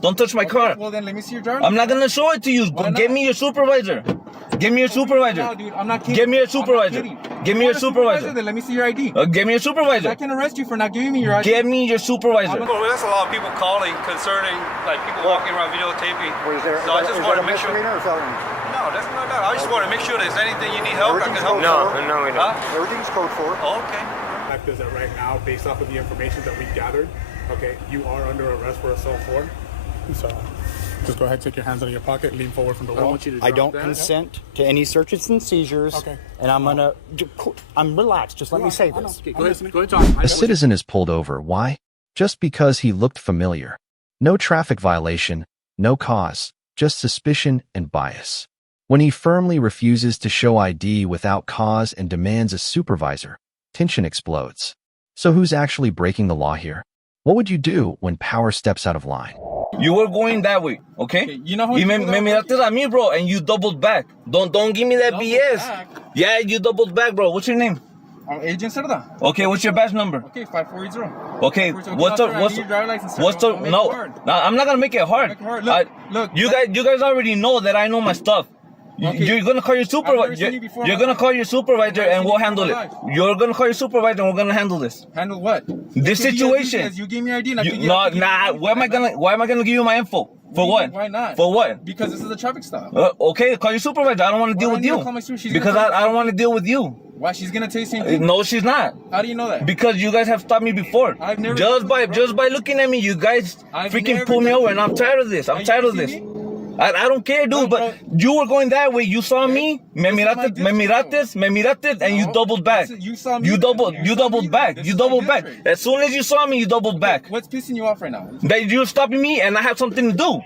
Don't touch my car. Well, then let me see your driver's I'm not gonna show it to you. Give me your supervisor. Give me your supervisor. No, dude, I'm not kidding. Give me your supervisor. Give me your supervisor. Then let me see your ID. Give me your supervisor. I can arrest you for not giving me your ID. Give me your supervisor. Well, there's a lot of people calling concerning like people walking around videotaping. So I just want to make sure. No, that's not that. I just want to make sure there's anything you need help. I can help. No, we don't. Everything's code 4. Oh, okay. The fact is that right now, based off of the information that we gathered, okay, you are under arrest for assault 4. So just go ahead, take your hands out of your pocket, lean forward from the wall. I don't consent to any searches and seizures. Okay. And I'm relaxed. Just let me say this. Go ahead, John. A citizen is pulled over. Why? Just because he looked familiar. No traffic violation, no cause, just suspicion and bias. When he firmly refuses to show ID without cause and demands a supervisor, tension explodes. So who's actually breaking the law here? What would you do when power steps out of line? You were going that way, okay? You know how me miraste a mí, bro, and you doubled back. Don't give me that BS. Back. Yeah, you doubled back, bro. What's your name? I'm Agent Cerda. Okay, what's your badge number? Okay, 5480. Okay, no, I'm not gonna make it hard. Make it hard. Look, you guys already know that I know my stuff. Okay. You're gonna call your supervisor. You're gonna call your supervisor and we'll handle it. You're gonna call your supervisor and we're gonna handle this. Handle what? This situation. Because you gave me ID. Why am I gonna give you my info? For what? Why not? For what? Because this is a traffic stop. Okay, call your supervisor. I don't want to deal with you. Because I don't want to deal with you. Why? She's gonna tell you the same thing. No, she's not. How do you know that? Because you guys have stopped me before. I've never just by looking at me, you guys freaking pull me over, and I'm tired of this. I'm tired of this. I don't care, dude, but you were going that way. You saw me, me miraste, and you doubled back. You saw me. You doubled back. You doubled back. As soon as you saw me, you doubled back. What's pissing you off right now? That you're stopping me, and I have something to do.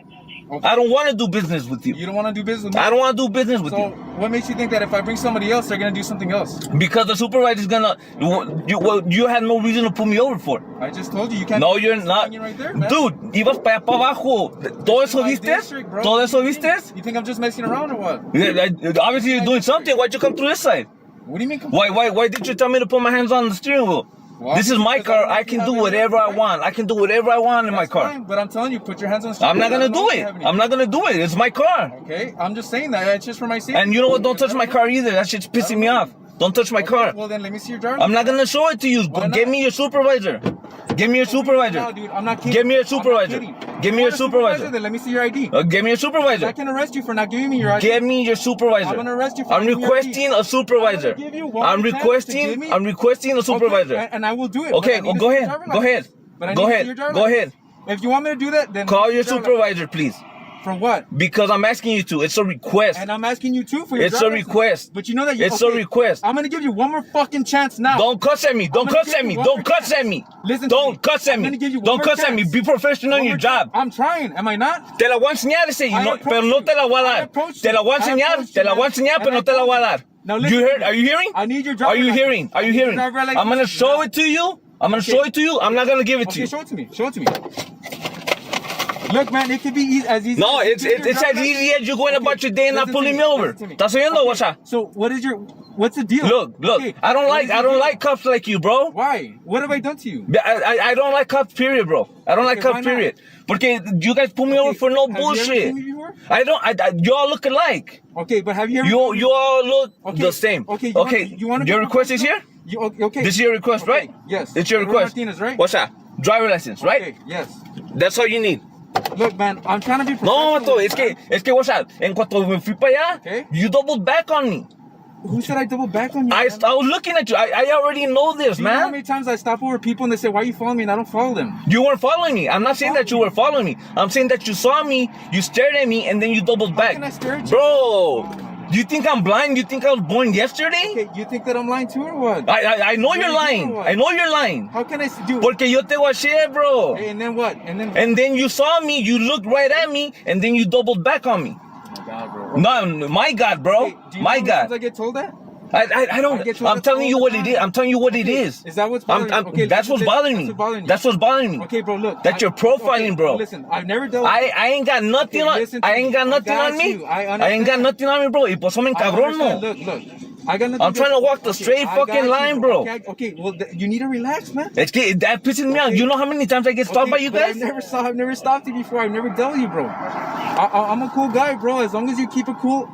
Okay. I don't want to do business with you. You don't want to do business with me? I don't want to do business with so you. What makes you think that if I bring somebody else, they're going to do something else? Because the supervisor's gonna... You had no reason to pull me over for. I just told you, you can't... No, you're not. Right there, dude, ibas para allá para abajo. ¿Todo eso viste? ¿Todo eso viste? You think I'm just messing around or what? Yeah, obviously you're doing something. Why'd you come through this side? What do you mean? Why did you tell me to put my hands on the steering wheel? Well, this is my car. I can do whatever I want. I can do whatever I want in my car. Fine, but I'm telling you, put your hands on the steering wheel. I'm not gonna do it. I'm not gonna do it. It's my car. Okay, I'm just saying that. It's just for my safety. And you know what? Don't touch my car either. That shit's pissing me off. Don't touch my car. Well, then let me see your driver's I'm not gonna show it to you. Give me your supervisor. Give me your supervisor. No, dude, I'm not kidding. Give me your supervisor. Give me your supervisor. Then let me see your ID. Give me your supervisor. I can arrest you for not giving me your ID. Give me your supervisor. I'm gonna arrest you for I'm requesting a supervisor. I'm requesting a supervisor. Okay, and I will do it. Okay, well, go ahead. Go ahead. If you want me to do that, then call your supervisor, please. For what? Because I'm asking you to. It's a request. And I'm asking you too for your It's a request. But you know that it's a request. I'm gonna give you one more fucking chance now. Don't cuss at me. Don't cuss at me. Don't cuss at me. Listen. Don't cuss at me. Don't cuss at me. Be professional in your job. I'm trying. Am I not? Te la voy a enseñar ese, pero no te la voy a dar. Te la voy a enseñar, pero no te la voy a dar. Now you heard? Are you hearing? I need your driver. Are you hearing? Are you hearing? I'm gonna show it to you. I'm gonna show it to you. I'm not gonna give it to you. Show it to me. Show it to me. Look, man, it could be as easy. No, it's as easy as you going about your day and not pulling me over. ¿Estás oyendo, what's up? So what's the deal? Look. Okay. I don't like cops like you, bro. Why? What have I done to you? I don't like cops, period, bro. I don't like cops, period. Porque you guys pull me over for no bullshit. I don't. You all look alike. Okay, but have you ever? You all look the same. Okay. Your request is here? Okay. This is your request, right? Yes. It's your request. Martinez, right? What's that? Driver license, right? Okay. Yes. That's all you need. Look, man, I'm trying to be No, professional. Mato, es que, what's that? En cuanto me fui para allá, okay. You doubled back on me. Who said I doubled back on you? I was looking at you. I already know this, man. You know how many times I stop over people and they say, why are you following me? And I don't follow them. You weren't following me. I'm not saying that you were following me. I'm saying that you saw me, you stared at me, and then you doubled back. How can I stare at you? Bro, do you think I'm blind? You think I was born yesterday? Okay, you think that I'm lying too or what? I know you're lying. I know you're lying. How can I do it? Porque yo te watché, bro. Okay, and then what? And then you saw me, you looked right at me, and then you doubled back on me. Oh my God, bro. No, my God, bro. Okay, do you my know God. I get told that? I don't. I'm telling you what it is. I'm telling you what it is. Is that what's bothering you? Okay, that's what's bothering me. That's what's bothering me. Okay, bro, look. That you're profiling, bro. Listen, I've never dealt with I ain't got nothing on. I ain't got nothing on me. I ain't got nothing on me, bro. Y por eso me encabrono. Look. I got nothing. I'm trying to walk the Okay, straight I fucking got you, line, bro. Okay, well, you need to relax, man. That pisses me off. You know how many times I get stopped by you but guys? I've never stopped you before. I've never dealt you, bro. I'm a cool guy, bro. As long as you keep it cool,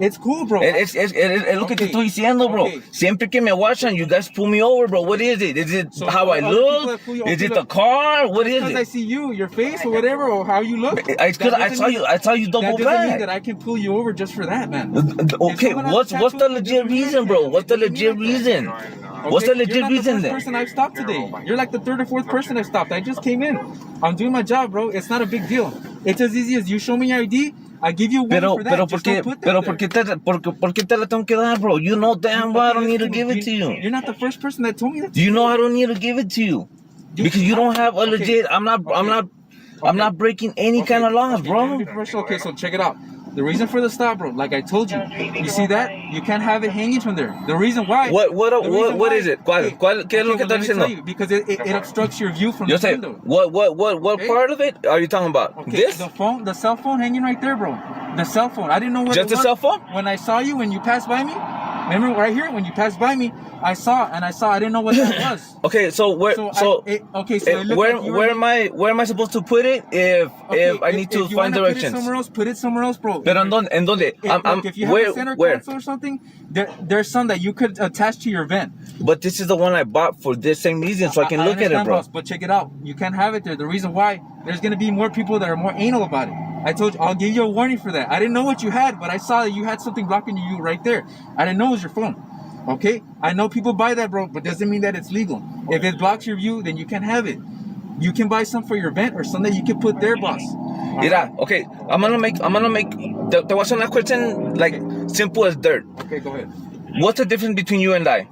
it's cool, bro. Es lo que te estoy diciendo, bro. Okay. Siempre que me watchan, you guys pull me over, bro. What is it? Is it So, how I other people look? that pull you- Is okay, it the look. car? What is Because I it? see you, your face or whatever, or how you look. It's because I saw you That double doesn't mean back. that I can pull you over just for that, man. Okay, someone has what's a the tattoo, legit it doesn't mean reason, bro? that. What's the It doesn't legit mean that. reason? What's the You're legit not reason the then? first person I've stopped today. You're like the third or fourth person I've stopped. I just came in. I'm doing my job, bro. It's not a big deal. It's as easy as you show me your ID. I give you one for that. Just don't put that there. ¿Por qué te la tengo que dar, bro? You know damn well I don't need to give it to you. You're not the first person that told me that. You know I don't need to give it to you because you don't have a Okay. legit. I'm not breaking any kind of laws, bro. Okay, so check it out. The reason for the stop, bro, like I told you, you see that? You can't have it hanging from there. The reason why. What is it? ¿Qué es lo que estás diciendo? Because it obstructs your view from Yo the sé, window. what Okay. part of it are you talking about? Okay, This? the cell phone hanging right there, bro. The cell phone. I didn't know what Just it the was. cell phone? When I saw you, when you passed by me, remember right here, when you passed by me, I didn't know what that was. Okay, so where it looked like you were- where am I supposed to put it if I need to if you find wanna directions? Put it somewhere else, bro. Pero en dónde? If you have a center console or something, there's some that you could attach to your vent. But this is the one I bought for this same reason, so I can look at it, understand, bro. boss, but check it out. You can't have it there. The reason why, there's gonna be more people that are more anal about it. I told you, I'll give you a warning for that. I didn't know what you had, but I saw that you had something blocking you right there. I didn't know it was your phone. Okay? I know people buy that, bro, but doesn't mean that it's legal. If it blocks your view, then you can't have it. You can buy some for your vent or some that you can put there, boss. Mira, okay, I'm gonna make. Te voy a hacer una question like simple as dirt. Okay, go ahead. What's the difference between you and I?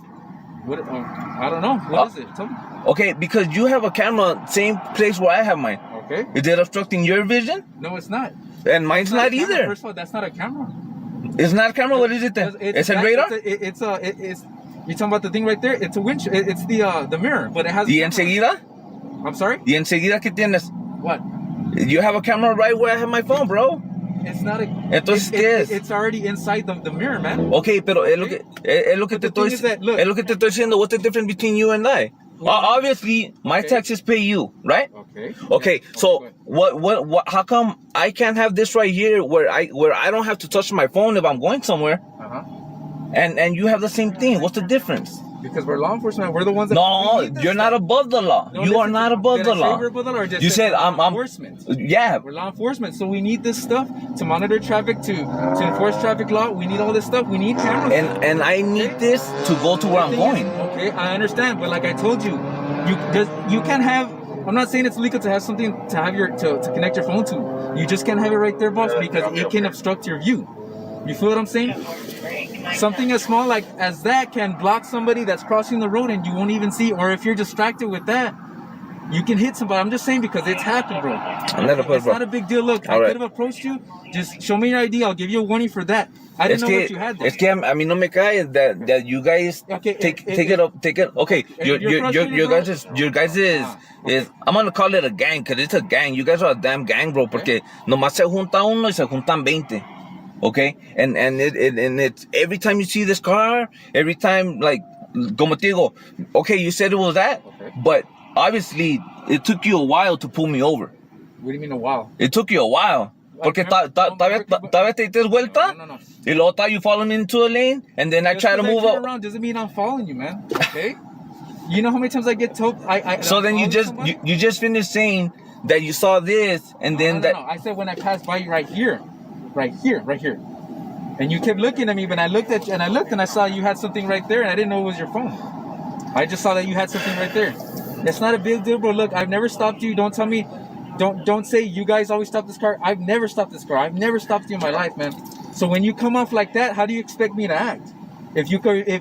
What? I don't know. What is it? Tell me. Okay, because you have a camera, same place where I have mine. Okay. Is it obstructing your vision? No, it's not. And mine's not a camera. either. First of all, that's not a camera. It's not a camera. What is it then? It's a radar. It's you're talking about the thing right there. It's a winch. It's the mirror, but it has. Y enseguida, I'm sorry. y enseguida ¿qué tienes? What? You have a camera right where I have my phone, bro. It's not a. Entonces, ¿qué es? It's already inside the mirror, man. Okay, pero es lo que But te the thing estoy is that, look. es lo que te estoy diciendo. What's the difference between you and I? Obviously, my Okay. taxes pay you, right? Okay. Okay, so Good. what? How come I can't have this right here where I don't have to touch my phone if I'm going somewhere, Uh-huh. and you have the same thing? What's the difference? Because we're law enforcement. We're the ones that. No, we need this you're not stuff. above the law. No, You are listen, not above did the I say law. we're above the law or just You said we're I'm enforcement. yeah. We're law enforcement, so we need this stuff to monitor traffic, to enforce traffic law. We need all this stuff. We need cameras. And I need this to go to where I'm The thing is- going. Okay, I understand, but like I told you, you can't have. I'm not saying it's legal to have something to have to connect your phone to. You just can't have it right there, boss, because it can obstruct your view. You feel what I'm saying? Something as small as that can block somebody that's crossing the road and you won't even see. Or if you're distracted with that, you can hit somebody. I'm just saying because it's happened, bro. It's not a big deal. Look, I could have approached you. Just show me your ID. I'll give you a warning for that. I didn't know what you had there. Es que a mí no me cae that you guys Okay, take it up. Okay, your guys is I'm gonna call it a gang because it's a gang. You guys are a damn gang, bro. Porque nomás se junta uno y se juntan 20. Okay, and it's every time you see this car, every time like como te digo, okay, you said it was that, but obviously it took you a while to pull me over. What do you mean a while? It took you a while. Porque todavía te diste vuelta No. y luego you follow me into a lane and then I try to move turn up. around doesn't mean I'm following you, man. Okay? You know how many times I get told So then you just finished saying that you saw this and then No. I said when I passed by you right here. And you kept looking at me, but I looked at you and I saw you had something right there and I didn't know it was your phone. I just saw that you had something right there. It's not a big deal, bro. Look, I've never stopped you. Don't tell me, don't say you guys always stop this car. I've never stopped this car. I've never stopped you in my life, man. So when you come off like that, how do you expect me to act? If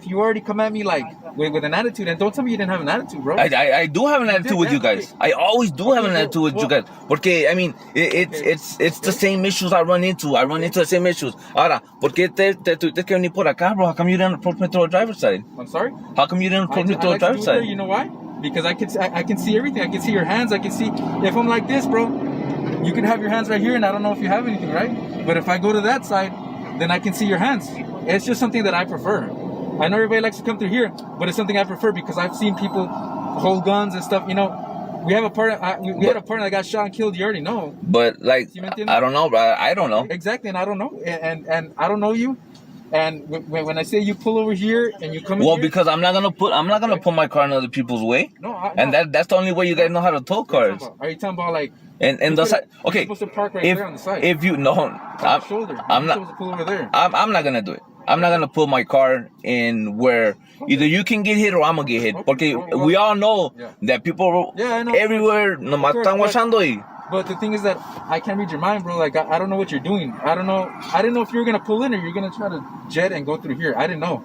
you already come at me like with an attitude, and don't tell me you didn't have an attitude, bro. I do have an attitude with you guys. I always do have an attitude with you guys. Porque I mean, it's the same issues I run into. I run into the same issues. Ahora, ¿por qué te tuviste que venir por acá, bro? How come you didn't approach me to the driver's side? I'm sorry? How come you didn't approach me to the driver's side? You know why? Because I can see everything. I can see your hands. I can see if I'm like this, bro. You can have your hands right here, and I don't know if you have anything, right? But if I go to that side, then I can see your hands. It's just something that I prefer. I know everybody likes to come through here, but it's something I prefer because I've seen people hold guns and stuff. You know, we have a partner. We had a partner that got shot and killed. You already know. But like, I don't know, bro. I don't know. Exactly, and I don't know, and I don't know you. And when I say you pull over here and you come in well, here, because I'm not gonna put my car in other people's way. No, and that's the only way you guys know how to tow cars. Are you talking about like? And the side, okay. You're supposed to park right there on the side. If you know, I'm supposed to pull over there. I'm not gonna do it. I'm not gonna put my car in where either you can get hit or I'm gonna get hit. Okay, we all know that people everywhere nomás están watchando y. But the thing is that I can't read your mind, bro. Like I don't know what you're doing. I don't know. I didn't know if you were gonna pull in or you're gonna try to jet and go through here. I didn't know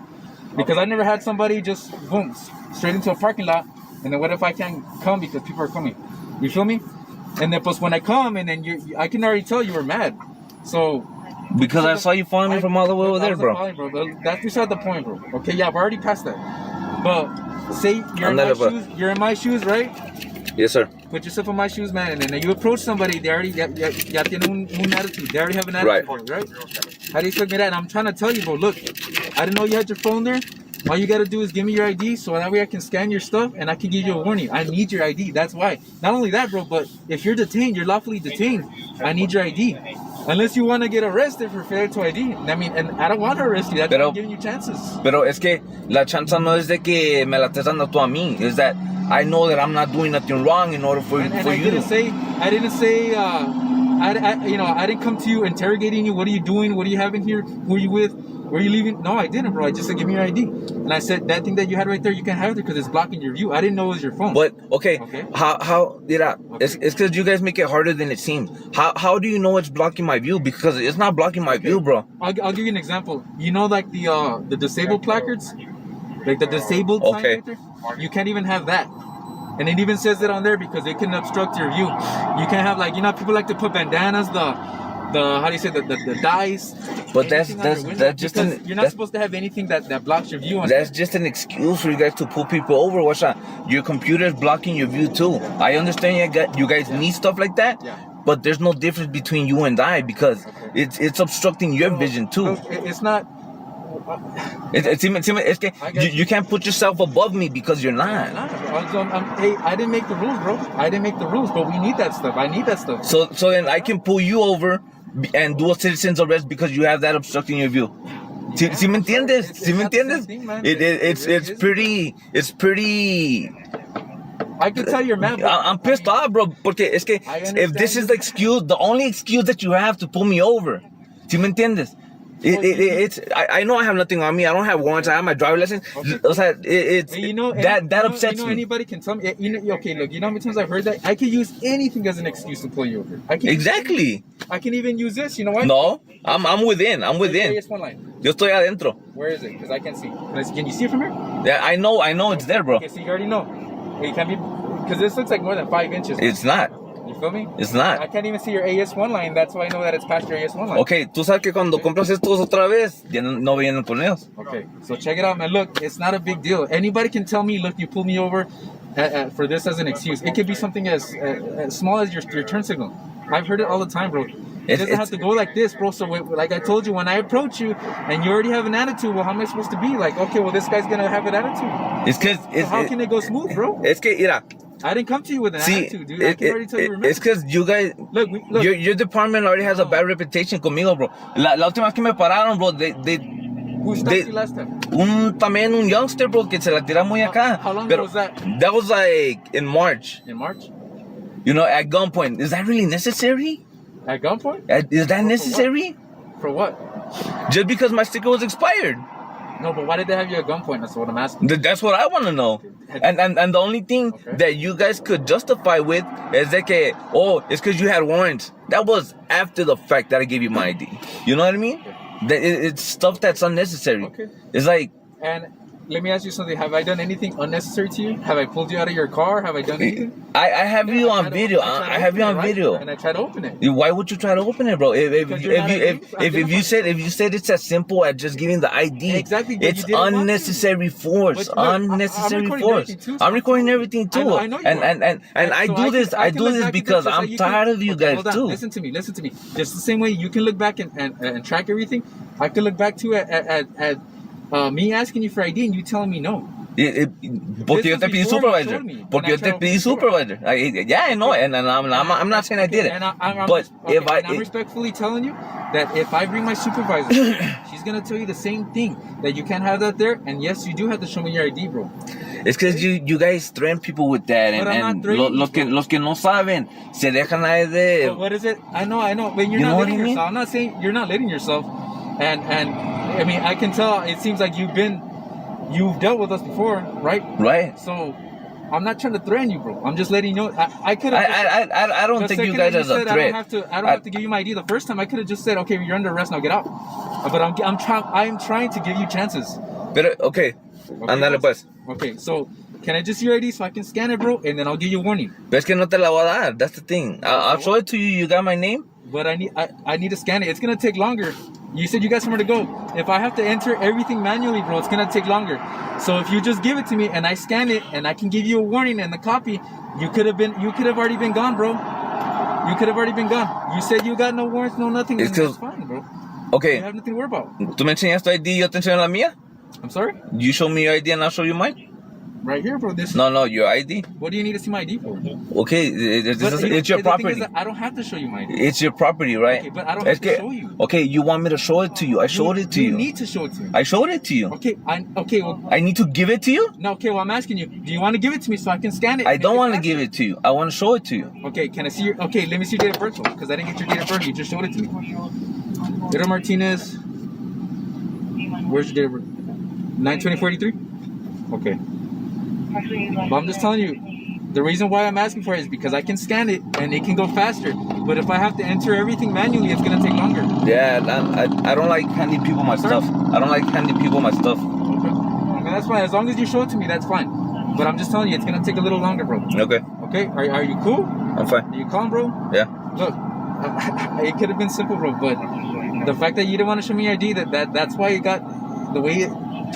because I never had somebody just boom straight into a parking lot. And then what if I can't come because people are coming? You feel me? And then plus when I come and then I can already tell you were mad. So. Because I saw you following me from all the way over there, bro. That's beside the point, bro. Okay, yeah, I've already passed that. But say you're in my shoes, right? Yes, sir. Put yourself in my shoes, man. And then you approach somebody, they already ya tienen un attitude. They already have an attitude, right? How do you expect me that? And I'm trying to tell you, bro, look, I didn't know you had your phone there. All you got to do is give me your ID so that way I can scan your stuff and I can give you a warning. I need your ID. That's why. Not only that, bro, but if you're detained, you're lawfully detained. I need your ID. Unless you want to get arrested for failure to ID. I mean, and I don't want to arrest you. That's why I'm giving you chances. Pero es que la chance no es de que me la estés dando tú a mí. Is that I know that I'm not doing nothing wrong in order for you. I didn't say, I didn't come to you interrogating you. What are you doing? What are you having here? Who are you with? Where are you leaving? No, I didn't, bro. I just said, give me your ID. And I said, that thing that you had right there, you can't have it because it's blocking your view. I didn't know it was your phone. But, okay. How did I? It's because you guys make it harder than it seems. How do you know it's blocking my view? Because it's not blocking my view, bro. I'll give you an example. You know, like the disabled placards? Like the disabled sign right there? You can't even have that. And it even says it on there because it can obstruct your view. You can't have, like, you know, people like to put bandanas, how do you say, the dice. But that's just you're not supposed to have anything that blocks your view. That's just an excuse for you guys to pull people over. What's that? Your computer is blocking your view too. I understand you guys need stuff like that. Yeah. But there's no difference between you and I because it's obstructing your vision too. It's not. It's you can't put yourself above me because you're not. Hey, I didn't make the rules, bro. I didn't make the rules, but we need that stuff. I need that stuff. So then I can pull you over and do a citizen's arrest because you have that obstructing your view. ¿Sí me entiendes? ¿Sí me entiendes? It's pretty. I can tell you're mad. I'm pissed off, bro. Porque es que if this is the only excuse that you have to pull me over. ¿Sí me entiendes? I know I have nothing on me. I don't have warrants. I have my driver's license. Okay. O sea, that upsets me. Anybody can tell me. Okay, look. You know how many times I've heard that? I can use anything as an excuse to pull you over. Exactly. I can even use this. You know what? No, I'm within. It's one line. Yo estoy adentro. Where is it? Because I can't see. Can you see it from here? Yeah, I know it's there, bro. Okay, so you already know. It can be because this looks like more than 5 inches. It's not. You feel me? It's not. I can't even see your AS1 line. That's why I know that it's past your AS1 line. Okay, tú sabes que cuando compras estos otra vez, ya no vienen con ellos. Okay, so check it out, man. Look, it's not a big deal. Anybody can tell me, look, you pulled me over for this as an excuse. It could be something as small as your turn signal. I've heard it all the time, bro. It doesn't have to go like this, bro. So, like I told you, when I approach you and you already have an attitude, well, how am I supposed to be? Like, okay, well, this guy's going to have an attitude. It's because... So how can it go smooth, bro? Es que, mira... I didn't come to you with an attitude, dude. I can already tell you remember. It's because you guys... Look. Your department already has a bad reputation conmigo, bro. La última vez que me pararon, bro, Who stopped you last time? También un youngster, bro, que se la tira muy acá. How long ago was that? That was like in March. In March? You know, at gunpoint. Is that really necessary? At gunpoint? Is that necessary? For what? Just because my sticker was expired. No, but why did they have you at gunpoint? That's what I'm asking. That's what I want to know. And the only thing that you guys could justify with is that, it's because you had warrants. That was after the fact that I gave you my ID. You know what I mean? That it's stuff that's unnecessary. Okay. It's like... And let me ask you something. Have I done anything unnecessary to you? Have I pulled you out of your car? Have I done anything? I have you on video. I have you on video. And I tried to open it. Why would you try to open it, bro? If you said it's as simple as just giving the ID, exactly, it's unnecessary force. Unnecessary force. I'm recording everything too. I know you and I do this because I'm tired of you guys too. Listen to me. Just the same way you can look back and track everything, I can look back to at me asking you for ID and you telling me no. Porque yo te pedí supervisor. Porque yo te pedí supervisor. Yeah, I know, and I'm not saying I did it. But if I'm respectfully telling you that if I bring my supervisor, she's gonna tell you the same thing, that you can't have that there, and yes, you do have to show me your ID, bro. It's because you guys threaten people with that, and los que no saben se dejan ahí de. But what is it? I know, but you're not letting yourself. I'm not saying you're not letting yourself, and I mean I can tell. It seems like you've dealt with us before, right? Right. So I'm not trying to threaten you, bro. I'm just letting you know. I could have. I don't think you guys are a threat. I don't have to give you my ID the first time. I could have just said, okay, you're under arrest now, get out. But I'm trying to give you chances. But okay. Andale pues. Okay, so can I just see your ID so I can scan it, bro, and then I'll give you a warning. Pero es que no te la voy a dar. That's the thing. I'll show it to you. You got my name. But I need to scan it. It's gonna take longer. You said you got somewhere to go. If I have to enter everything manually, bro, it's gonna take longer. So if you just give it to me and I scan it and I can give you a warning and the copy, you could have already been gone, bro. You could have already been gone. You said you got no warrants, no nothing. It's fine, bro. Okay. You have nothing to worry about. ¿Tú me enseñas tu ID y yo te enseño la mía? I'm sorry? You show me your ID and I'll show you mine? Right here, bro. No, your ID. What do you need to see my ID for? Okay, it's your property. I don't have to show you my ID. It's your property, right? Okay, but I don't have to show you. Okay, you want me to show it to you. I showed it to you. You need to show it to me. I showed it to you. Okay, well... I need to give it to you? No, okay, well, I'm asking you. Do you want to give it to me so I can scan it? I don't want to give it to you. I want to show it to you. Okay, can I see your... Okay, let me see your date of birth, because I didn't get your date of birth. You just showed it to me. Pedro Martinez. Where's your date of birth? 9/20/43? Okay. But I'm just telling you, the reason why I'm asking for it is because I can scan it and it can go faster. But if I have to enter everything manually, it's gonna take longer. Yeah, I don't like handing people my stuff. I don't like handing people my stuff. Okay. I mean, that's fine. As long as you show it to me, that's fine. But I'm just telling you, it's gonna take a little longer, bro. Okay. Okay. Are you cool? I'm fine. Are you calm, bro? Yeah. Look, it could have been simple, bro. But the fact that you didn't want to show me your ID, that's why it got the way to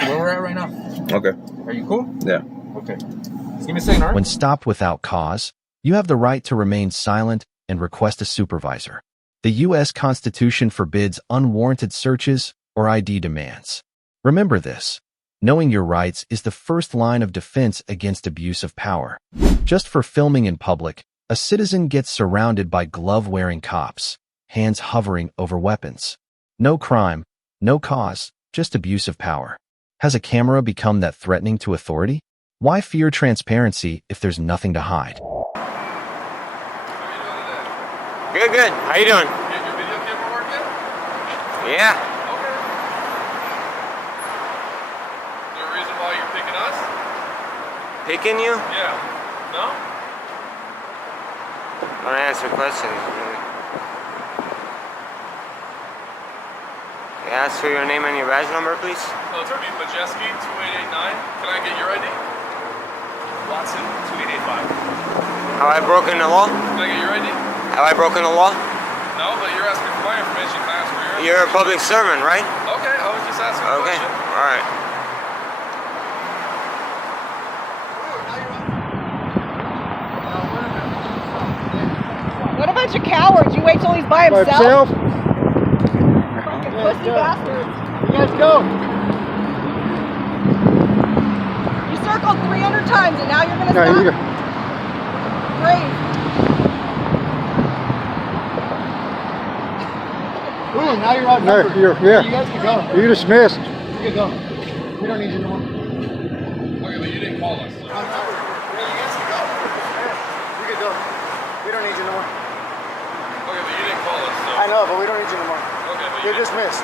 where we're at right now. Okay. Are you cool? Yeah. Okay. Just give me a second, all right? When stopped without cause, you have the right to remain silent and request a supervisor. The U.S. Constitution forbids unwarranted searches or ID demands. Remember this. Knowing your rights is the first line of defense against abuse of power. Just for filming in public, a citizen gets surrounded by glove-wearing cops, hands hovering over weapons. No crime, no cause, just abuse of power. Has a camera become that threatening to authority? Why fear transparency if there's nothing to hide? Good. How you doing? Get your video camera working? Yeah. Okay. Is there a reason why you're picking us? Picking you? Yeah. No? I want to answer questions. Really. Can I ask for your name and your badge number, please? Oh, it's gonna be Majeski 2889. Can I get your ID? Watson 2885. Have I broken the law? Can I get your ID? Have I broken the law? No, but you're asking for my information. Can I ask for your information? You're a public servant, right? Okay, I was just asking a Okay. question. All right. What a bunch of cowards. You wait till he's by himself? Fucking pussy bastards. Let's go. You circled 300 times and now you're going to stop? You go. Brave. Ooh, now you're outnumbered. Yeah. You guys can go. You're dismissed. You can go. We don't need you no more. Okay, but you didn't call us. So. You guys can go. You can go. We don't need you no more. Okay, but you didn't call us. So. I know, but we don't need you no more. Okay, but You're dismissed.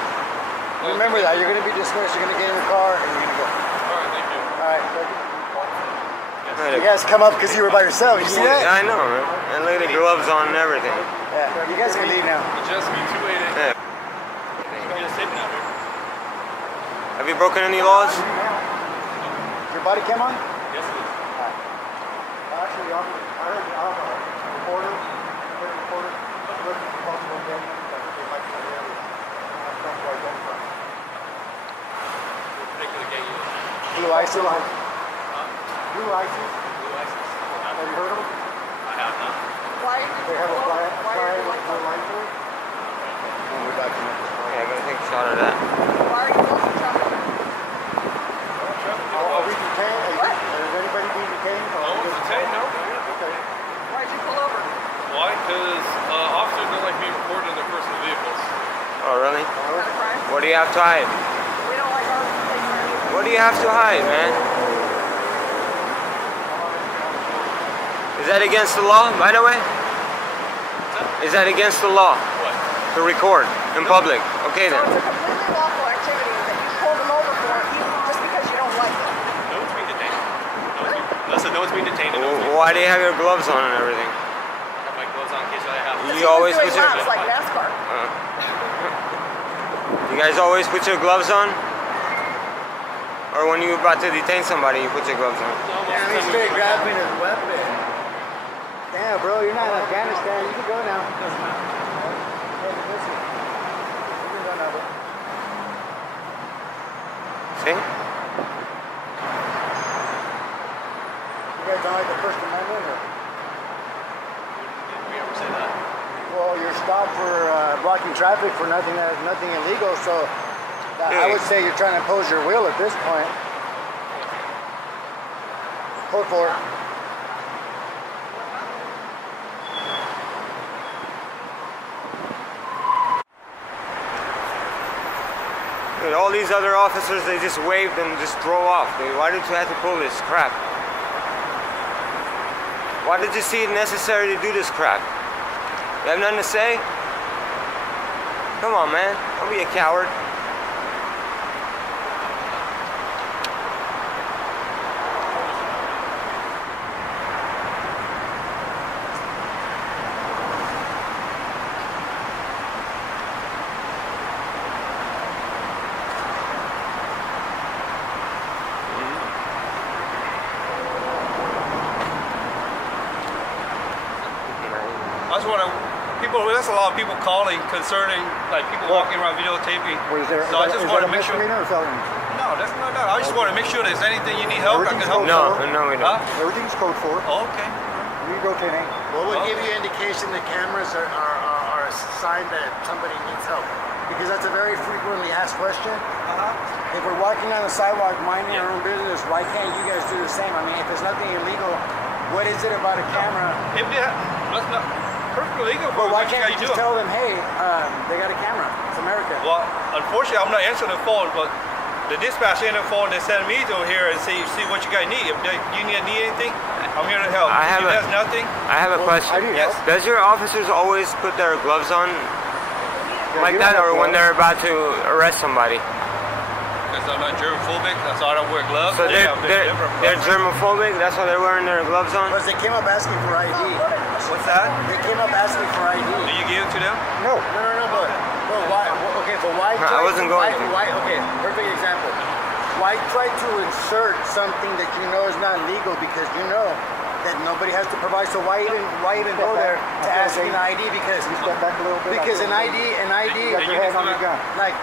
Remember that. You're going to be dismissed. You're going to get in the car and you're going to go. Alright, thank you. Alright, thank you. You guys come up because you were by yourself. You see that? I know, man. And look at the gloves on and everything. Yeah. You guys can leave now. Majeski 288. Yeah. Get a statement out here. Have you broken any laws? Your body cam on? Yes, it is. Actually, I heard a reporter. Looking for possible damage. They might be in the area. That's where I got from. What particular gang you in? Blue ISIS. Huh? Blue ISIS. Blue ISIS. Have you heard of them? I have not. They have a flag with blue light through it. And we're documenting this. Yeah, I gotta take a shot of that. Why are you also Oh, really? Not a crime. What do you have to hide? We don't like our place around here. What do you have to hide, man? Is that against the law, by the way? Is that against the law? What? To record in public? Okay So then. it's a completely lawful activity that you pulled them over for just because you don't like it. No one's being detained. Listen, no one's being detained. Why do you have your gloves on and everything? I have my gloves on in case I have. You always put your laps like NASCAR. You guys always put your gloves on? Or when you're about to detain somebody, you put your gloves on? Damn, he's straight grabbing his weapon. Damn, bro, you're not in Afghanistan. You can go now. Hey, listen. You can go now, bro. See? You guys don't like the First Amendment? Or? We ever say that? Well, you're stopped for blocking traffic for nothing illegal, so I would say you're trying to impose your will at this point. Code 4. Dude, all these other officers, they just waved and just drove off. Dude, why did you have to pull this crap? Why did you see it necessary to do this crap? You have nothing to say? Come on, man. Don't be a coward. I just want to. There's a lot of people calling concerning like people walking around videotaping. So I just want to make sure. Misdemeanor or felony? No, that's not that. I just want to make sure there's anything you need help. I can help. No, no, we don't. Huh? Everything's code 4. Oh, okay. We rotating. What would give you indication that cameras are a sign that somebody needs help? Because that's a very frequently asked question. If we're walking down the sidewalk minding our own business, why can't you guys do the same? I mean, if there's nothing illegal, what is it about a camera? If that's not perfectly legal. But why what can't you guys just do. tell them, hey, they got a camera. It's America. Well, unfortunately, I'm not answering the phone, but the dispatch in the phone, they send me to here and see what you guys need. If you need anything, I'm here to help. I have if there's nothing. I have a question. I need help. Does your officers always put their gloves on like that, or when they're about to arrest somebody? Because I'm not germophobic, that's why I don't wear gloves. So Yeah, they're germophobic. That's why they're wearing their gloves on. Because they came up asking for ID. What's that? They came up asking for ID. Do you give it to them? No, but why? Okay, but why? I wasn't going to. Why? Okay, perfect example. Why try to insert something that you know is not legal because you know that nobody has to provide? So why even go there to ask an ID? Because step back a little bit. Because an ID, You got your hand on your gun. like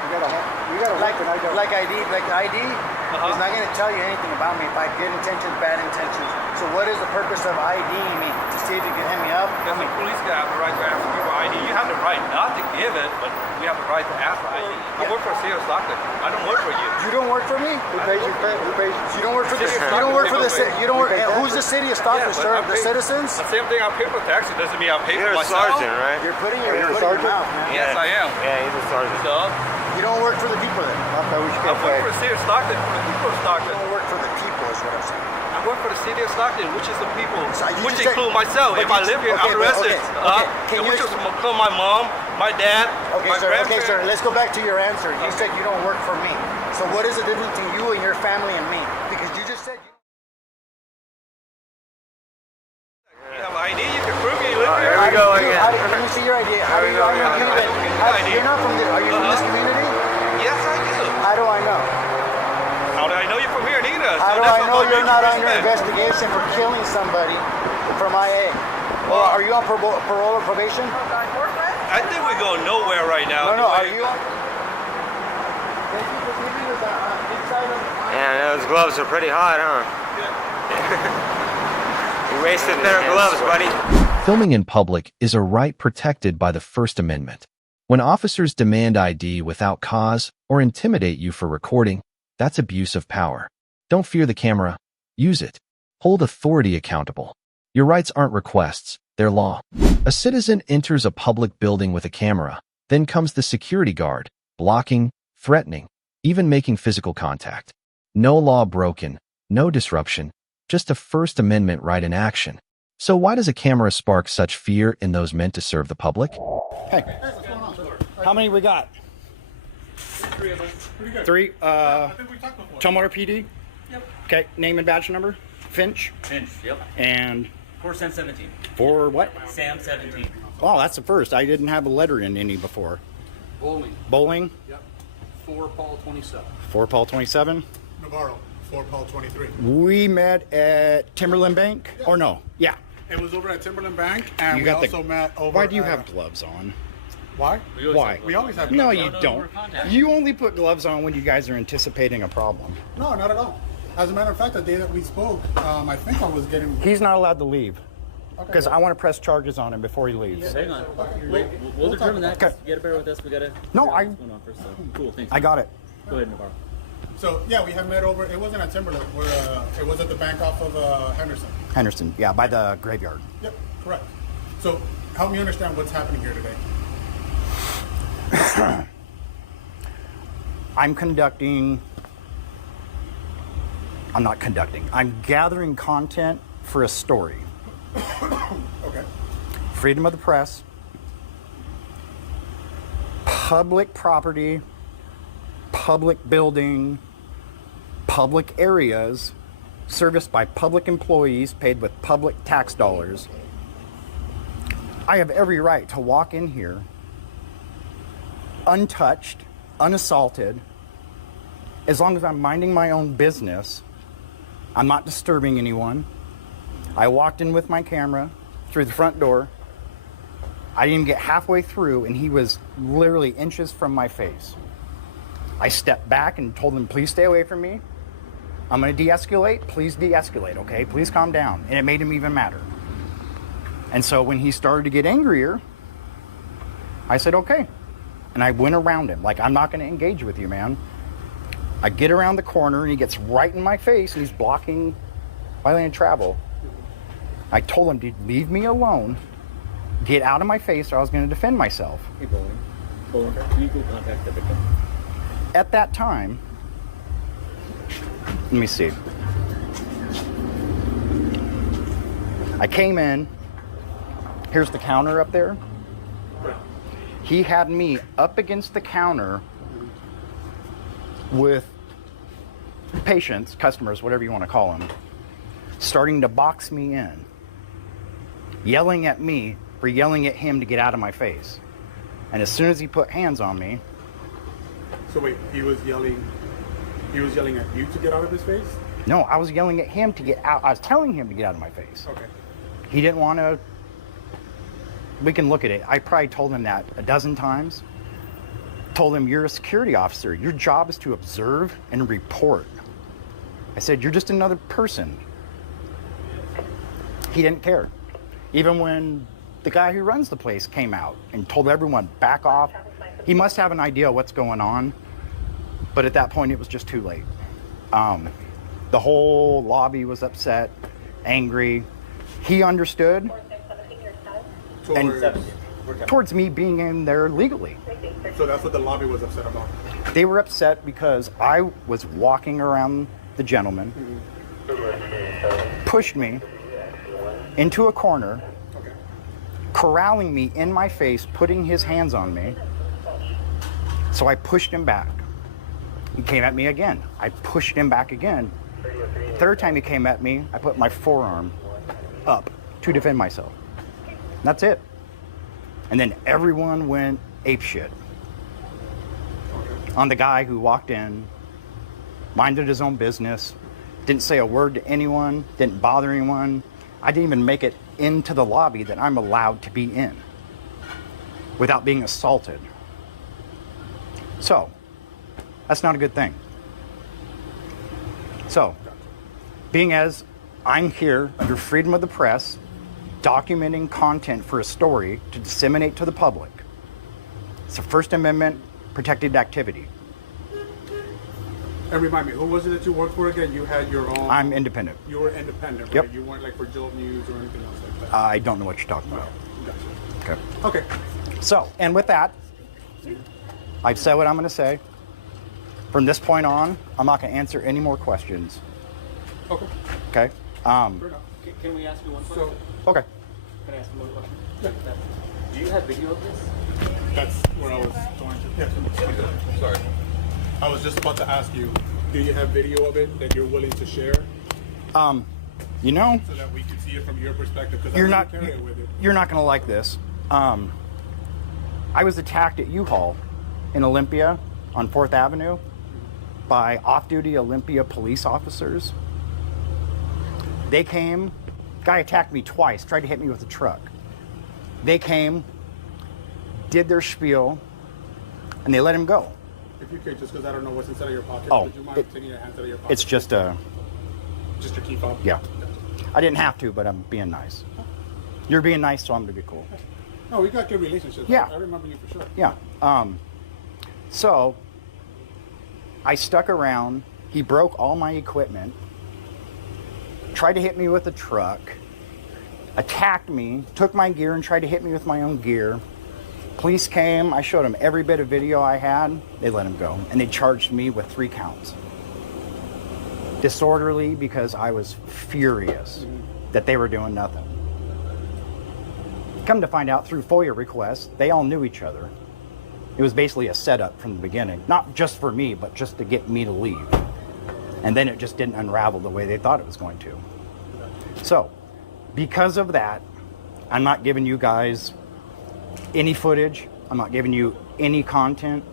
ID is not going to tell you anything about me if I have good intentions, bad intentions. So what is the purpose of IDing me? To see if you can hit me up? Because the police have the right to ask people ID. You have the right not to give it, but we have the right to ask for ID. I work for Sears Stockton. I don't work for you. You don't work for me? Who pays you? Who pays you? You don't work for the. You don't work for the. You don't work. Who's the city of Stockton, Yeah, but sir? I'm The paid- citizens? The same thing I pay for taxi doesn't mean I pay You're for a myself. sergeant, right? You're putting your. You're a foot in your sergeant? mouth, man. Yes, I am. Yeah, he's a sergeant. So, You don't work for the people then. I wish you I could work say. for Sears Stockton, for the people of You Stockton. don't work for the people is what I'm saying. I work for the city of Stockton, which is the people, So you which just include said- myself. but If I you- live here, okay, I'm a but- resident. okay. Can you which ex- is my mom, my dad, Okay, my sir. Okay, grandparents. sir. Let's go back to your answer. You said you don't work for me. So what is the difference between you and your family and me? Because you just said. You have ID, you can prove you live here. Here we go again. Let me see your ID. How do Here we you? go How do you again. do that? You're not from. Are you from this community? Yes, I do. How do I know? How do I know you're from here, Nina? How do I know you're not under investigation for killing somebody from IA? Or are you on parole or probation? I think we're going nowhere right now. No, are The way- you on? Yeah, those gloves are pretty hot, huh? You wasted their gloves, buddy. Filming in public is a right protected by the First Amendment. When officers demand ID without cause or intimidate you for recording, that's abuse of power. Don't fear the camera. Use it. Hold authority accountable. Your rights aren't requests, they're law. A citizen enters a public building with a camera. Then comes the security guard, blocking, threatening, even making physical contact. No law broken, no disruption, just a First Amendment right in action. So why does a camera spark such fear in those meant to serve the public? Hey, how many we got? 3 of us. Pretty good. 3. I think we talked before. Tumwater PD? Yep. Okay, name and badge number? Finch? Finch, yep. And? For Sam 17. For what? Sam 17. Oh, that's the first. I didn't have a letter in any before. Bowling. Bowling? Yep. 4 Paul 27. 4 Paul 27. Navarro. 4 Paul 23. We met at Timberland Bank? Yeah. Or no? Yeah. It was over at Timberland Bank, and You we got also met over. Why do you have gloves on? Why? Why? We always have. No, gloves. you don't. You only put gloves on when you guys are anticipating a problem. No, not at all. As a matter of fact, the day that we spoke, I think I was getting. He's not allowed to leave. Because I want to press charges on him before he leaves. Hang on. We'll determine that. Okay. You gotta bear with us. We gotta. No, figure out I- what's going on first, so. Cool, thanks. I got it. Go ahead, Navarro. So yeah, we have met over. It wasn't at Timberland. It was at the bank off of Henderson. Henderson, yeah, by the graveyard. Yep, correct. So help me understand what's happening here today. I'm gathering content for a story. Okay. Freedom of the press, public property, public building, public areas serviced by public employees paid with public tax dollars. I have every right to walk in here untouched, unassaulted, as long as I'm minding my own business. I'm not disturbing anyone. I walked in with my camera through the front door. I didn't even get halfway through, and he was literally inches from my face. I stepped back and told him, please stay away from me. I'm going to de-escalate. Please de-escalate, okay? Please calm down. And it made him even madder. And so when he started to get angrier, I said, okay. And I went around him. Like, I'm not going to engage with you, man. I get around the corner, and he gets right in my face, and he's blocking my lane of travel. I told him to leave me alone, get out of my face, or I was going to defend myself. Hey, Bowling, can you go contact the victim? At that time, let me see. I came in. Here's the counter up there. He had me up against the counter with patients, customers, whatever you want to call them, starting to box me in, yelling at me for yelling at him to get out of my face. And as soon as he put hands on me. So wait, he was yelling at you to get out of his face? No, I was yelling at him to get out. I was telling him to get out of my face. Okay. He didn't want to. We can look at it. I probably told him that a dozen times. Told him, you're a security officer. Your job is to observe and report. I said, you're just another person. He didn't care. Even when the guy who runs the place came out and told everyone, back off. He must have an idea what's going on. But at that point, it was just too late. The whole lobby was upset, angry. He understood. Towards me being in there legally. So that's what the lobby was upset about? They were upset because I was walking around the gentleman, pushed me into a corner, corralling me in my face, putting his hands on me. So I pushed him back. He came at me again. I pushed him back again. Third time he came at me, I put my forearm up to defend myself. That's it. And then everyone went apeshit on the guy who walked in, minded his own business, didn't say a word to anyone, didn't bother anyone. I didn't even make it into the lobby that I'm allowed to be in without being assaulted. So, that's not a good thing. So, being as I'm here under freedom of the press, documenting content for a story to disseminate to the public, it's a First Amendment protected activity. And remind me, who was it that you worked for again? You had your own... I'm independent. You were independent, right? Yep. You weren't like for Jolt News or anything else like that? I don't know what you're talking about. Gotcha. Okay. Okay. So, and with that, I've said what I'm going to say. From this point on, I'm not going to answer any more questions. Okay. Okay? Can we ask you one question? Okay. Can I ask you one question? Yeah. Do you have video of this? That's where I was going to. Yeah. Sorry. I was just about to ask you, do you have video of it that you're willing to share? You know, so that we can see it from your perspective, because you're I'm not carry it with it. you're not going to like this. I was attacked at U-Haul in Olympia on 4th Avenue by off-duty Olympia police officers. They came, guy attacked me twice, tried to hit me with a truck. They came, did their spiel, and they let him go. If you could, just because I don't know what's inside of your pocket, Oh, would you mind taking your hands out of your pocket? It's just a... Just to keep up? Yeah. I didn't have to, but I'm being nice. You're being nice, so I'm going to be cool. No, we got good relationships. Yeah. I remember you for sure. Yeah. So, I stuck around. He broke all my equipment. Tried to hit me with a truck. Attacked me. Took my gear and tried to hit me with my own gear. Police came. I showed them every bit of video I had. They let him go. And they charged me with 3 counts. Disorderly, because I was furious that they were doing nothing. Come to find out, through FOIA requests, they all knew each other. It was basically a setup from the beginning, not just for me, but just to get me to leave. And then it just didn't unravel the way they thought it was going to. So, because of that, I'm not giving you guys any footage. I'm not giving you any content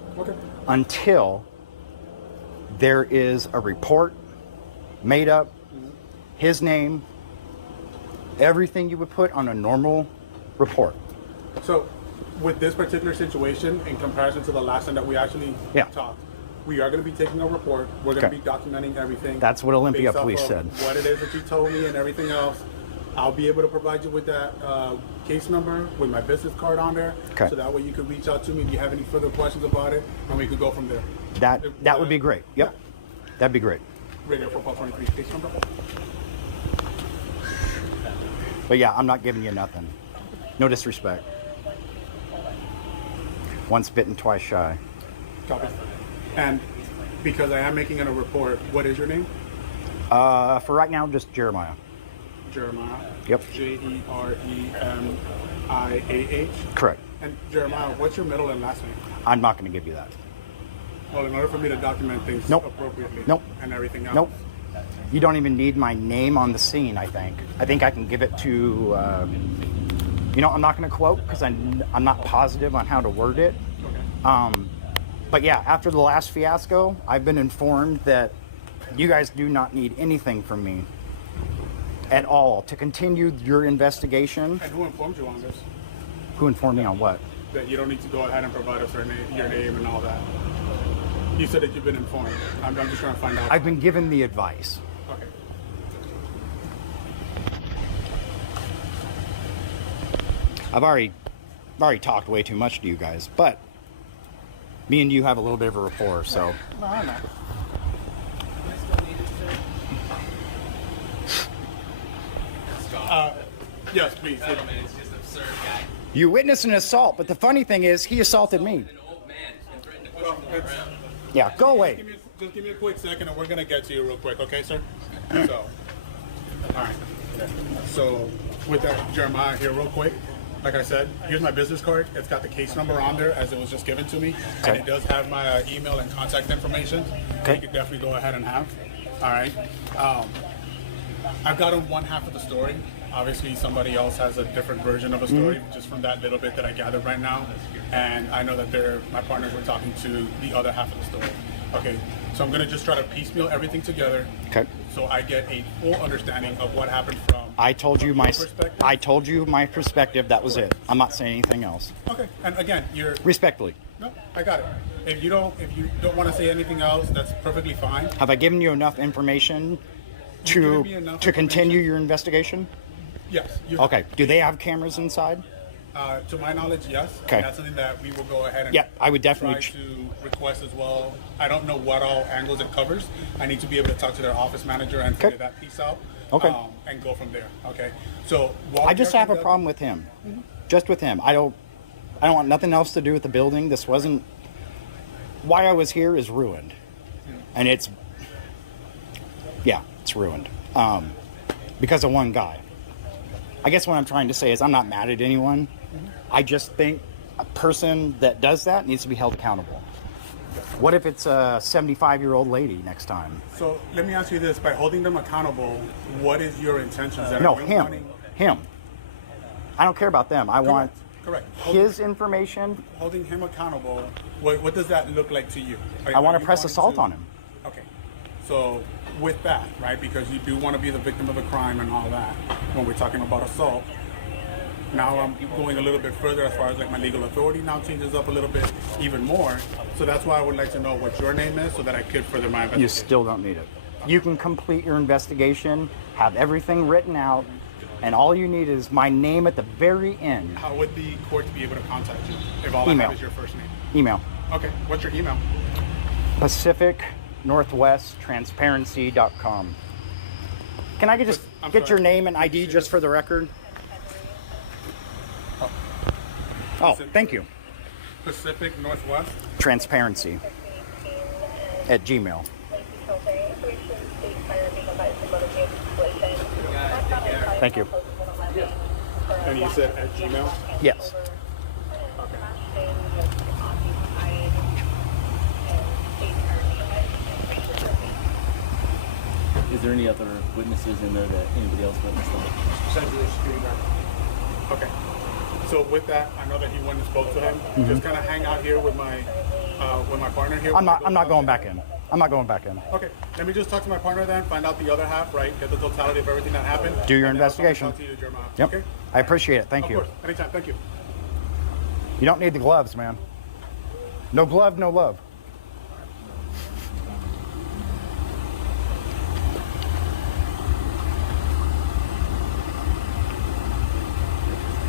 until there is a report made up, his name, everything you would put on a normal report. So, with this particular situation, in comparison to the last time that we actually talked, we are going to be taking a report. We're going to be documenting everything. That's what Olympia based off Police of said. What it is that you told me and everything else. I'll be able to provide you with that case number with my business card on there. Okay. So that way you can reach out to me if you have any further questions about it, and we could go from there. That would be great. Yep. That'd be great. Radio 423 case number. But yeah, I'm not giving you nothing. No disrespect. Once bitten, twice shy. Copy. And because I am making it a report, what is your name? For right now, just Jeremiah. Jeremiah. Yep. Jeremiah. Correct. And Jeremiah, what's your middle and last name? I'm not going to give you that. Well, in order for me to document things appropriately and everything else. Nope. You don't even need my name on the scene, I think. I think I can give it to, I'm not going to quote because I'm not positive on how to word it. Okay. But yeah, after the last fiasco, I've been informed that you guys do not need anything from me at all to continue your investigation. And who informed you on this? Who informed me on what? That you don't need to go ahead and provide us your name and all that. You said that you've been informed. I'm just trying to find out. I've been given the advice. Okay. I've already talked way too much to you guys, but me and you have a little bit of a rapport, so. No, I know. Yes, please. It's just absurd, guy. You witnessed an assault, but the funny thing is, he assaulted me. An old man and threatened to push him to the ground. Yeah, go away. Just give me a quick second, and we're gonna get to you real quick, okay, sir? So, all right. So, with that, Jeremiah, here, real quick. Like I said, here's my business card. It's got the case number on there as it was just given to me, and it does have my email and contact information. You can definitely go ahead and have. All right. I've gotten one half of the story. Obviously, somebody else has a different version of a story, just from that little bit that I gathered right now. And I know that my partners were talking to the other half of the story. Okay, so I'm gonna just try to piecemeal everything together. Okay. So I get a full understanding of what happened from. I told you my perspective. I told you my perspective. That was it. I'm not saying anything else. Okay, and again, you're respectfully. No, I got it. If you don't want to say anything else, that's perfectly fine. Have I given you enough information to continue your investigation? Yes. Okay. Do they have cameras inside? To my knowledge, yes. Okay. And that's something that we will go ahead and I would definitely try to request as well. I don't know what all angles it covers. I need to be able to talk to their office manager and figure that piece out. Okay. And go from there. Okay. So I just have a problem with him. Just with him. I I don't want nothing else to do with the building. This wasn't... Why I was here is ruined. And it's... Yeah, it's ruined. Because of one guy. I guess what I'm trying to say is I'm not mad at anyone. I just think a person that does that needs to be held accountable. What if it's a 75-year-old lady next time? So let me ask you this: by holding them accountable, what is your intentions? No, him. I don't care about them. I want his information. Holding him accountable. What does that look like to you? I want to press assault on him. Okay. So with that, right? Because you do want to be the victim of a crime and all that. When we're talking about assault. Now I'm going a little bit further as far as like my legal authority now changes up a little bit even more. So that's why I would like to know what your name is so that I could further my investigation. You still don't need it. You can complete your investigation, have everything written out, and all you need is my name at the very end. How would the court be able to contact you if all I have is your first name? Email. Okay, what's your email? PacificNorthwestTransparency.com. Can I just get your name and ID just for the record? Oh, thank you. Pacific Northwest Transparency at Gmail. Thank you. And you said at Gmail? Yes. Is there any other witnesses in there that anybody else witnessed? Okay. So with that, I know that he went and spoke to him. Just kind of hang out here with my partner here. I'm not going back in. I'm not going back in. Okay. Let me just talk to my partner then, find out the other half, right? Get the totality of everything that happened. Do your investigation. Talk to you, Jeremiah. Yep. Okay. I appreciate it. Thank you. Of course. Anytime. Thank you. You don't need the gloves, man. No glove, no love.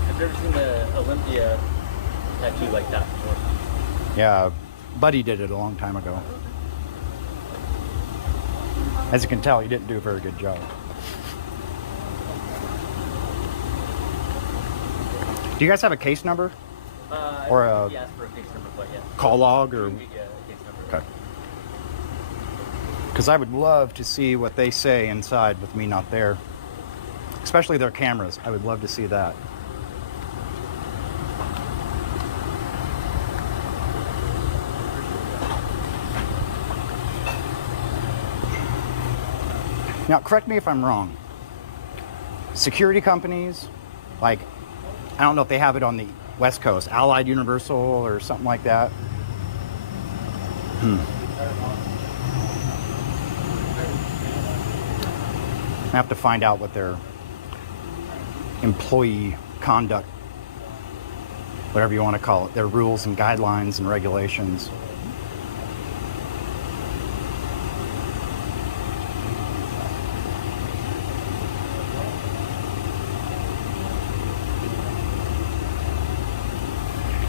I've never seen the Olympia tattoo like that before. Yeah, Buddy did it a long time ago. As you can tell, he didn't do a very good job. Do you guys have a case number? Or a asked for a case number, but yeah. Call log or? Yeah, case number. Okay. Because I would love to see what they say inside with me not there. Especially their cameras. I would love to see that. Now, correct me if I'm wrong. Security companies, like, I don't know if they have it on the West Coast, Allied Universal or something like that. I have to find out what their employee conduct, whatever you want to call it, their rules and guidelines and regulations.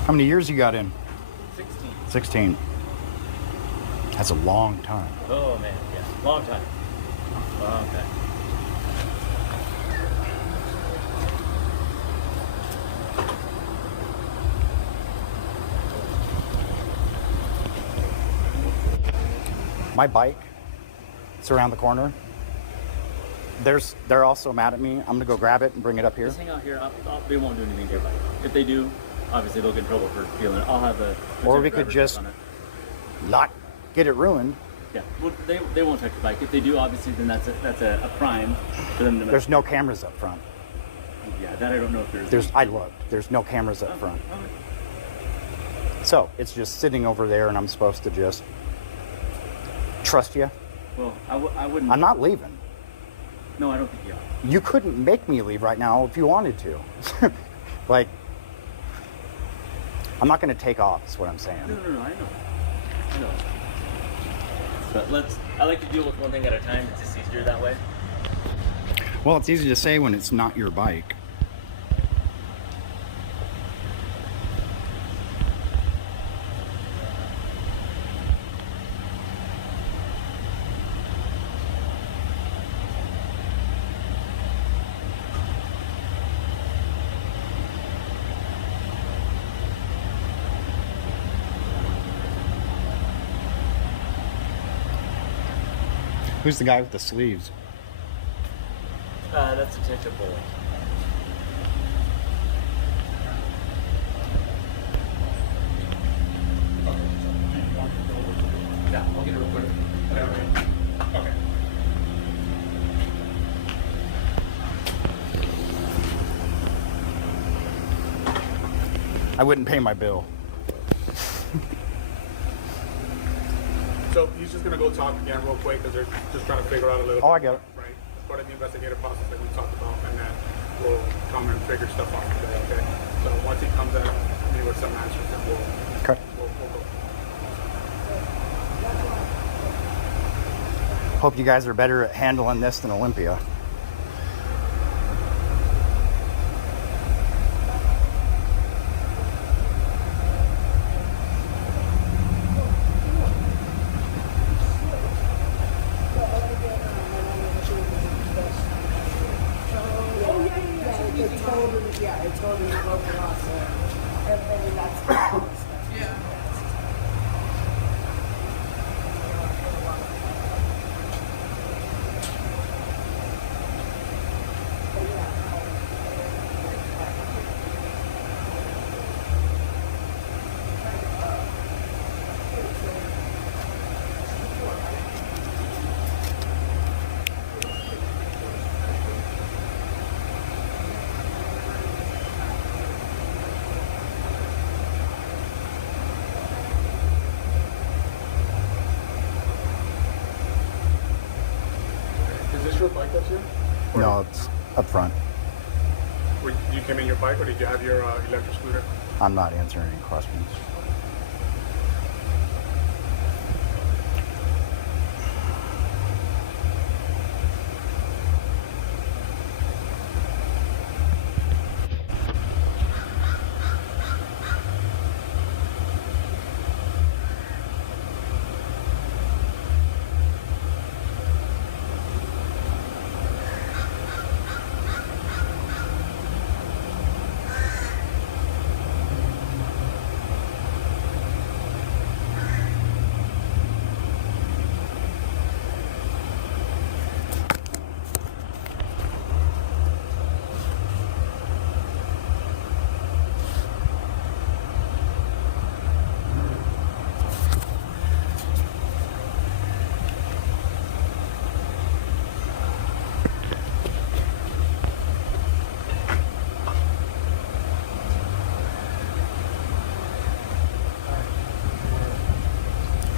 How many years you got in? 16. 16. That's a long time. Oh man, yeah, long time. Long time. My bike, it's around the corner. They're also mad at me. I'm gonna go grab it and bring it up here. Just hang out here. They won't do anything to your bike. If they do, obviously they'll get in trouble for stealing it. I'll have a. Or we could just not get it ruined. Yeah, well, they won't touch your bike. If they do, obviously, then that's a crime for them to. There's no cameras up front. Yeah, that I don't know if there's. I looked. There's no cameras up front. So it's just sitting over there, and I'm supposed to just trust you. Well, I wouldn't. I'm not leaving. No, I don't think you are. You couldn't make me leave right now if you wanted to. Like, I'm not going to take off, is what I'm saying. No, I know. But I like to deal with one thing at a time. It's just easier that way. Well, it's easy to say when it's not your bike. Who's the guy with the sleeves? That's Detective Bull. Yeah, I'll get it real quick. Okay. I wouldn't pay my bill. So he's just gonna go talk again real quick because they're just trying to figure out a little. Oh, I get it. Right. It's part of the investigative process that we talked about, and then we'll come and figure stuff out today. Okay. So once he comes out me with some answers, then we'll Okay. we'll go. Hope you guys are better at handling this than Olympia. Is this your bike that's here? Or No, it's up front. you came in your bike, or did you have your electric scooter? I'm not answering any questions.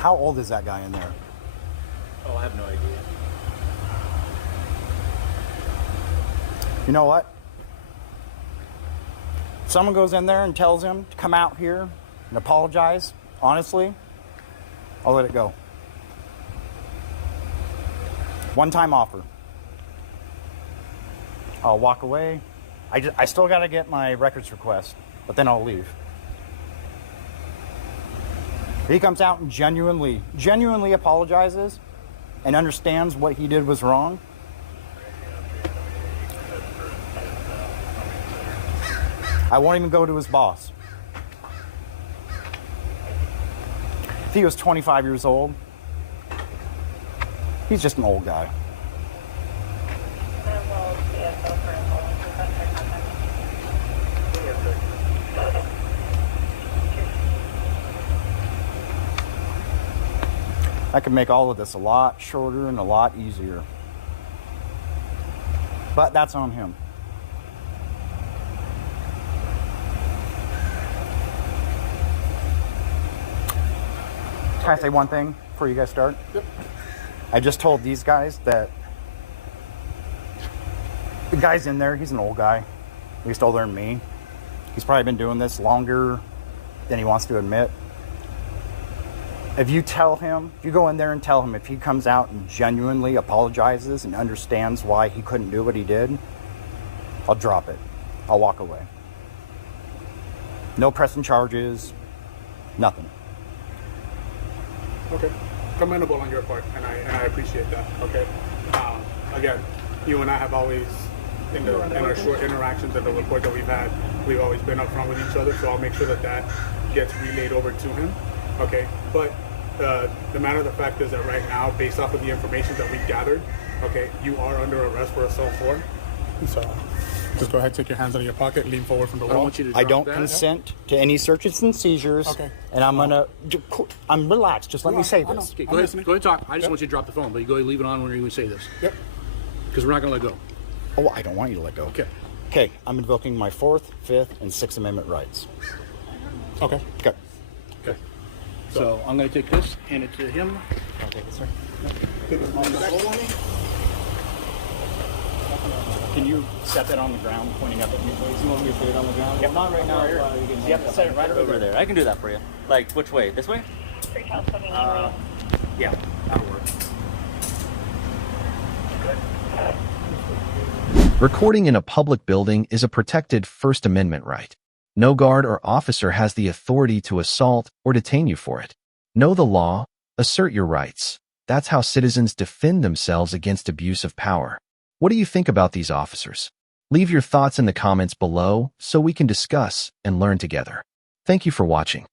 How old is that guy in there? Oh, I have no idea. You know what? If someone goes in there and tells him to come out here and apologize, honestly, I'll let it go. One-time offer. I'll walk away. I still got to get my records request, but then I'll leave. If he comes out and genuinely apologizes and understands what he did was wrong, I won't even go to his boss. If he was 25 years old, he's just an old guy. I could make all of this a lot shorter and a lot easier. But that's on him. Can I say one thing before you guys start? Yep. I just told these guys that the guy's in there, he's an old guy, at least older than me. He's probably been doing this longer than he wants to admit. If you tell him, if you go in there and tell him, if he comes out and genuinely apologizes and understands why he couldn't do what he did, I'll drop it. I'll walk away. No pressing charges, nothing. Okay. Commendable on your part, and I appreciate that. Okay. Again, you and I have always, in our short interactions and the report that we've had, we've always been upfront with each other. So I'll make sure that that gets relayed over to him. Okay. But The matter of the fact is that right now, based off of the information that we gathered, okay, you are under arrest for assault 4. So just go ahead, take your hands out of your pocket, lean forward from the wall. I don't consent to any searches and seizures. Okay. And I'm relaxed. Just let me say this. Okay, go ahead and talk. I just want you to drop the phone, but you go ahead and leave it on when you say this. Yep. Because we're not going to let go. Oh, I don't want you to let go. Okay. Okay, I'm invoking my 4th, 5th, and 6th Amendment rights. Okay. Okay. Okay. So I'm going to take this, hand it to him. I'll take it, sir. Can you set that on the ground, pointing up at me, please? You want me to put it on the ground? Yep. Not right now. You have to set it right over there. I can do that for you. Like, which way? This way? Yeah, that'll work. Recording in a public building is a protected First Amendment right. No guard or officer has the authority to assault or detain you for it. Know the law, assert your rights. That's how citizens defend themselves against abuse of power. What do you think about these officers? Leave your thoughts in the comments below so we can discuss and learn together. Thank you for watching.